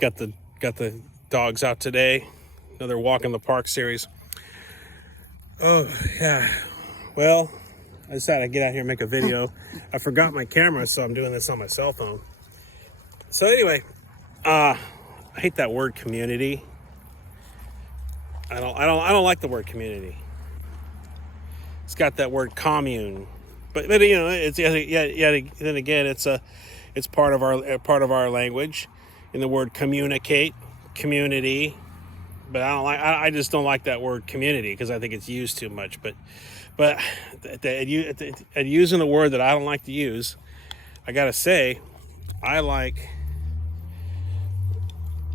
Got the dogs out today. Another walk in the park series. Oh yeah. Well, I decided to get out here and make a video. I forgot my camera, so I'm doing this on my cell phone. So anyway, I hate that word community. I don't like the word community. It's got that word commune, but you know, it's then again, it's part of our language, in the word communicate, community. But I just don't like that word community because I think it's used too much. But at using the word that I don't like to use, I gotta say, I like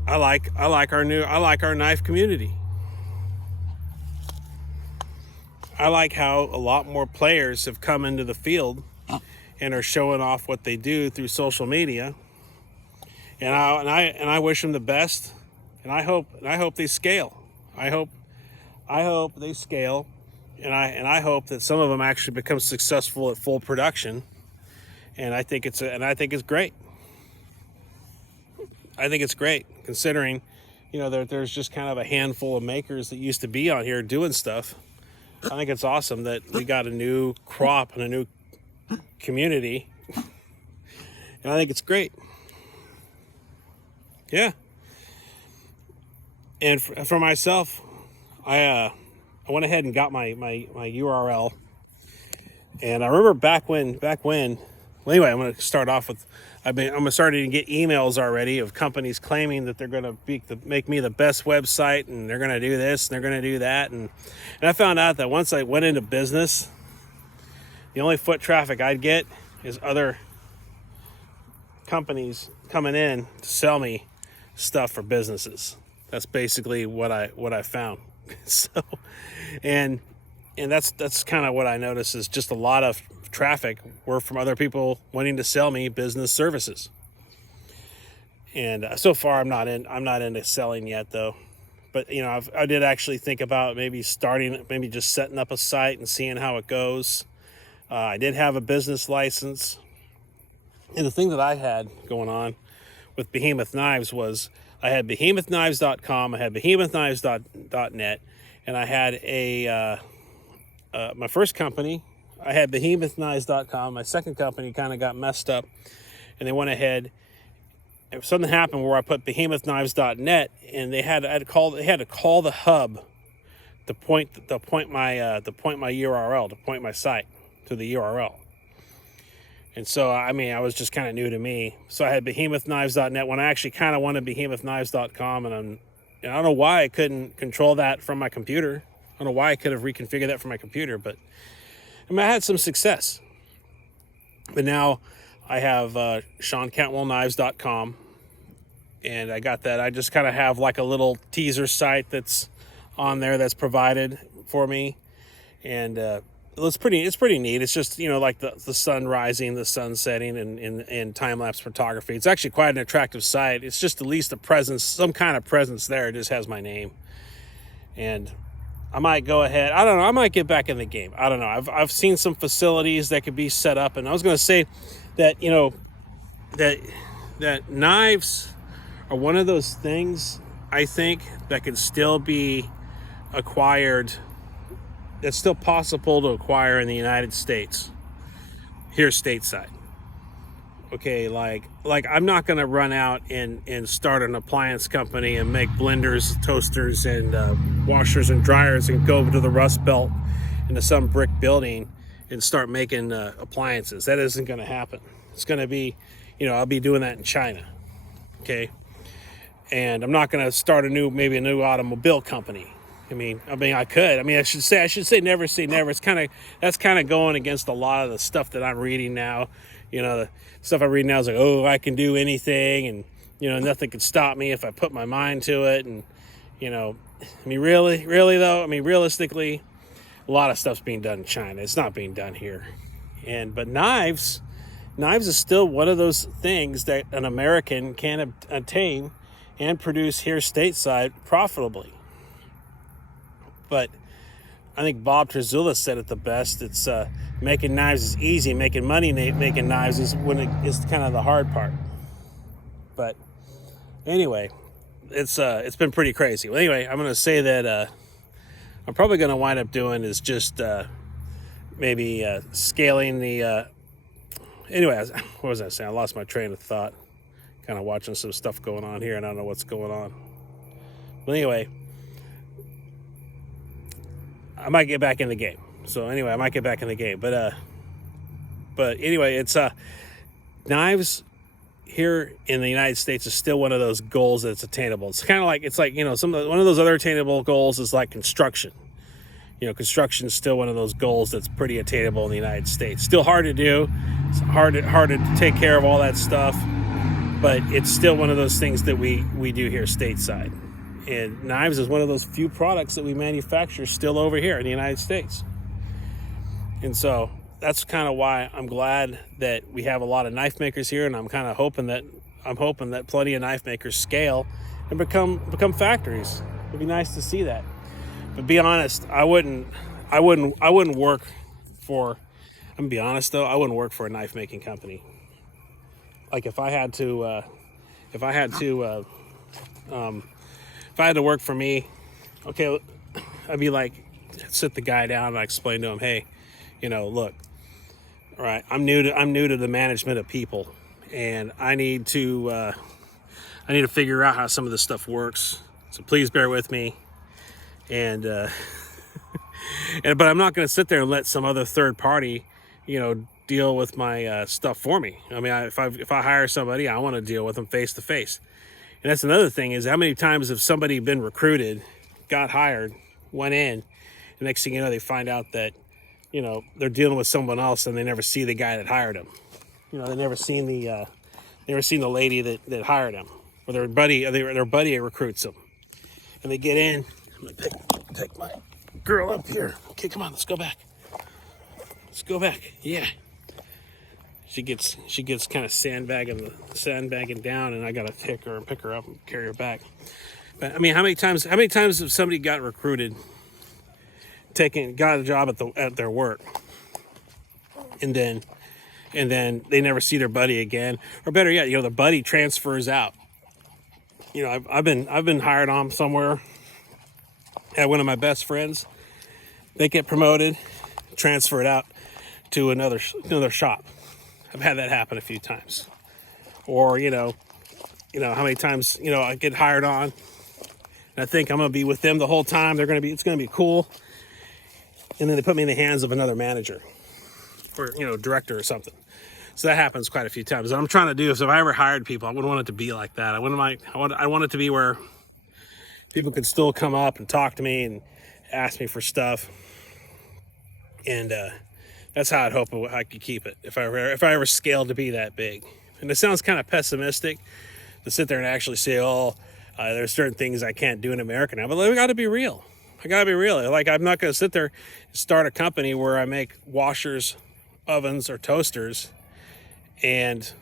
our knife community. I like how a lot more players have come into the field and are showing off what they do through social media. And I wish them the best, and I hope they scale. I hope they scale, and I hope that some of them actually become successful at full production. And I think it's great. I think it's great considering, you know, there's just kind of a handful of makers that used to be on here doing stuff. I think it's awesome that we got a new crop and a new community, and I think it's great. Yeah. And for myself, I went ahead and got my URL, and I remember back when. Well, anyway, I'm going to start off with. I'm starting to get emails already of companies claiming that they're going to make me the best website, and they're going to do this and they're going to do that, and I found out that once I went into business, the only foot traffic I'd get is other companies coming in to sell me stuff for businesses. That's basically what I found. So, and that's kind of what I noticed is just a lot of traffic were from other people wanting to sell me business services. And so far, I'm not into selling yet, though. But you know, I did actually think about maybe just setting up a site and seeing how it goes. I did have a business license, and the thing that I had going on with Behemoth Knives was I had behemothknives.com, I had behemothknives.net, and I had my first company. I had behemothknives.com. My second company kind of got messed up, and they went ahead. If something happened where I put behemothknives.net, and they had to call the hub to point my URL, to point my site to the URL. And so, I mean, I was just kind of new to me. So I had behemothknives.net when I actually kind of wanted behemothknives.com, and I don't know why I couldn't control that from my computer. I don't know why I could have reconfigured that from my computer, but I mean, I had some success. But now I have SeanCantwellKnives.com, and I got that. I just kind of have like a little teaser site that's on there that's provided for me, and it's pretty neat. It's just, you know, like the sun rising, the sun setting, and time-lapse photography. It's actually quite an attractive site. It's just at least a presence, some kind of presence there. It just has my name. And I might go ahead. I don't know. I might get back in the game. I don't know. I've seen some facilities that could be set up, and I was going to say that, you know, that knives are one of those things, I think, that can still be acquired. That's still possible to acquire in the United States, here stateside. Okay, like I'm not going to run out and start an appliance company and make blenders, toasters, and washers and dryers and go to the Rust Belt into some brick building and start making appliances. That isn't going to happen. It's going to be, you know, I'll be doing that in China. Okay, and I'm not going to start maybe a new automobile company. I could. I should say never say never. That's kind of going against a lot of the stuff that I'm reading now. You know, the stuff I read now is like, oh, I can do anything, and, you know, nothing can stop me if I put my mind to it. And, you know, really though, realistically, a lot of stuff's being done in China. It's not being done here. But knives is still one of those things that an American can attain and produce here stateside profitably. But I think Bob Trezula said it the best. It's making knives is easy. Making money making knives is kind of the hard part. But Anyway, it's been pretty crazy. Well, anyway, I'm gonna say that I'm probably gonna wind up doing is just maybe scaling the. Anyway, what was I saying? I lost my train of thought. Kind of watching some stuff going on here, and I don't know what's going on. But anyway, I might get back in the game. So anyway, I might get back in the game. But anyway, it's knives here in the United States is still one of those goals that's attainable. It's kind of like one of those other attainable goals is like construction. Construction is still one of those goals that's pretty attainable in the United States. Still hard to do. It's hard to take care of all that stuff, but it's still one of those things that we do here stateside. And knives is one of those few products that we manufacture still over here in the United States. And so that's kind of why I'm glad that we have a lot of knife makers here, and I'm hoping that plenty of knife makers scale and become factories. It'd be nice to see that. But be honest, I wouldn't work for. I'm gonna be honest though, I wouldn't work for a knife making company. Like if I had to work for me, okay, I'd be like, sit the guy down and I explain to him, hey, look, all right, I'm new to the management of people, and I need to figure out how some of this stuff works. So please bear with me, and but I'm not going to sit there and let some other third party, deal with my stuff for me. I mean, if I hire somebody, I want to deal with them face to face. And that's another thing is how many times have somebody been recruited, got hired, went in, and next thing you know, they find out that, they're dealing with someone else and they never see the guy that hired them. They never seen the lady that hired them, or their buddy recruits them. And they get in, I'm gonna take my girl up here. Okay, come on, let's go back. Yeah. She gets kind of sandbagging down, and I gotta take her and pick her up and carry her back. But I mean, how many times have somebody got recruited, got a job at their work, and then they never see their buddy again, or better yet, the buddy transfers out. I've been hired on somewhere. Had one of my best friends, they get promoted, transferred out to another shop. I've had that happen a few times. Or, how many times, I get hired on and I think I'm going to be with them the whole time. It's going to be cool. And then they put me in the hands of another manager or, director or something. So that happens quite a few times. What I'm trying to do is if I ever hired people, I wouldn't want it to be like that. I want it to be where people could still come up and talk to me and ask me for stuff. And, that's how I'd hope I could keep it if I ever scaled to be that big. And it sounds kind of pessimistic to sit there and actually say, there's certain things I can't do in America now. But I got to be real. Like, I'm not going to sit there and start a company where I make washers, ovens, or toasters and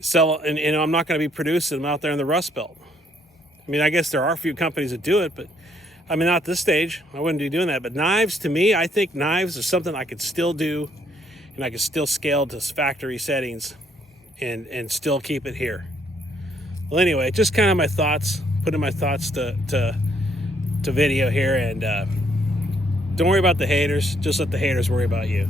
sell. And I'm not going to be producing them out there in the Rust Belt. I mean, I guess there are a few companies that do it, but I mean, not at this stage. I wouldn't be doing that. But knives, to me, I think knives is something I could still do, and I could still scale to factory settings and still keep it here. Well, anyway, just kind of my thoughts, putting my thoughts to video here. And don't worry about the haters. Just let the haters worry about you.